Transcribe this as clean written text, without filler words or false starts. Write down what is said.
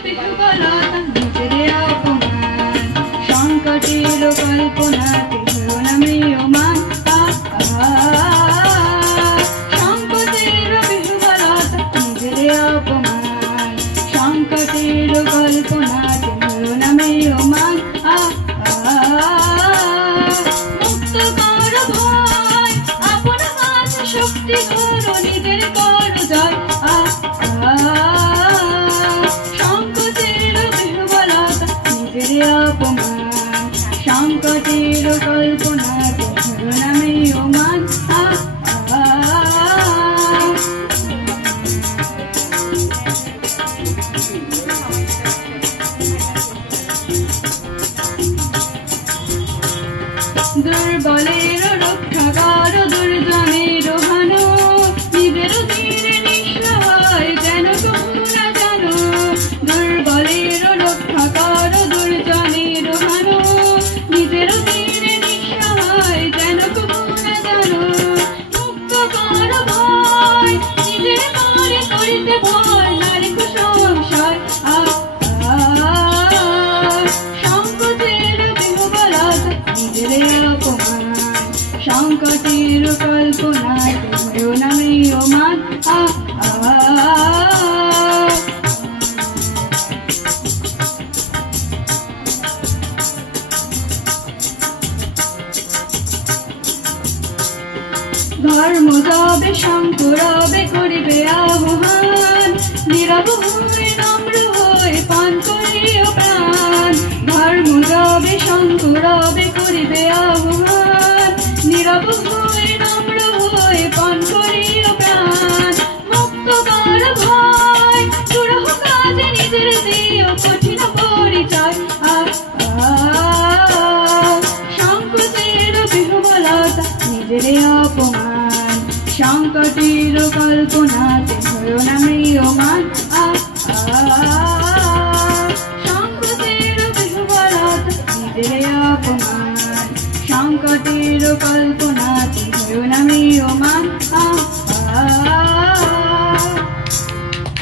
বিহ্বলতা নিজের অপমান সংকটের কল্পনাতে হলো না ম্রিয়মান সংকটের বিহ্বলতা নিজের অপমান সংকটের কল্পনাতে হলো না ম্রিয়মান মুক্ত কর ভয় আপন কাছে শক্তি ধরো নিজের কর জয় সংকটের বিহ্বলতা নিজের অপমান সংকটের কল্পনাতে হলো না ম্রিয়মান দুর্বলের রক্ষা কর দুর্জনের হানো নিজের তীরে নিঃসহায় যেন কবু না জানো দুর্বলের রক্ষা কর দুর্জনের হানো নিজের তীরে নিঃসহায় যেন কবু না জানো মুক্ত কর ভয় নিজের করে করিতে ভয় নারী কুসংশয় সংকটের বিহ্বলতা নিজের অপমান সংকটের কল্পনাতে হলো না ম্রিয়মান ধর্ম যাবে শঙ্করবে করিবে আহ্বান নীরব হয়ে নম্র হয়ে পান করিও প্রাণ ধর্ম যাবে শঙ্করবে করিবে আহ্বান নীরব হয়ে নম্র হয়ে পান করিও প্রাণ মুক্ত কর ভয় দুরূহ কাজে নিজের দিও কঠিন পরিচয় সংকটের বিহ্বলতা নিজের অপমান সংকটের কল্পনাতে হলো না ম্রিয়মান সংকটের বিহ্বলতা নিজের অপমান সংকটের কল্পনাতে হলো না ম্রিয়মান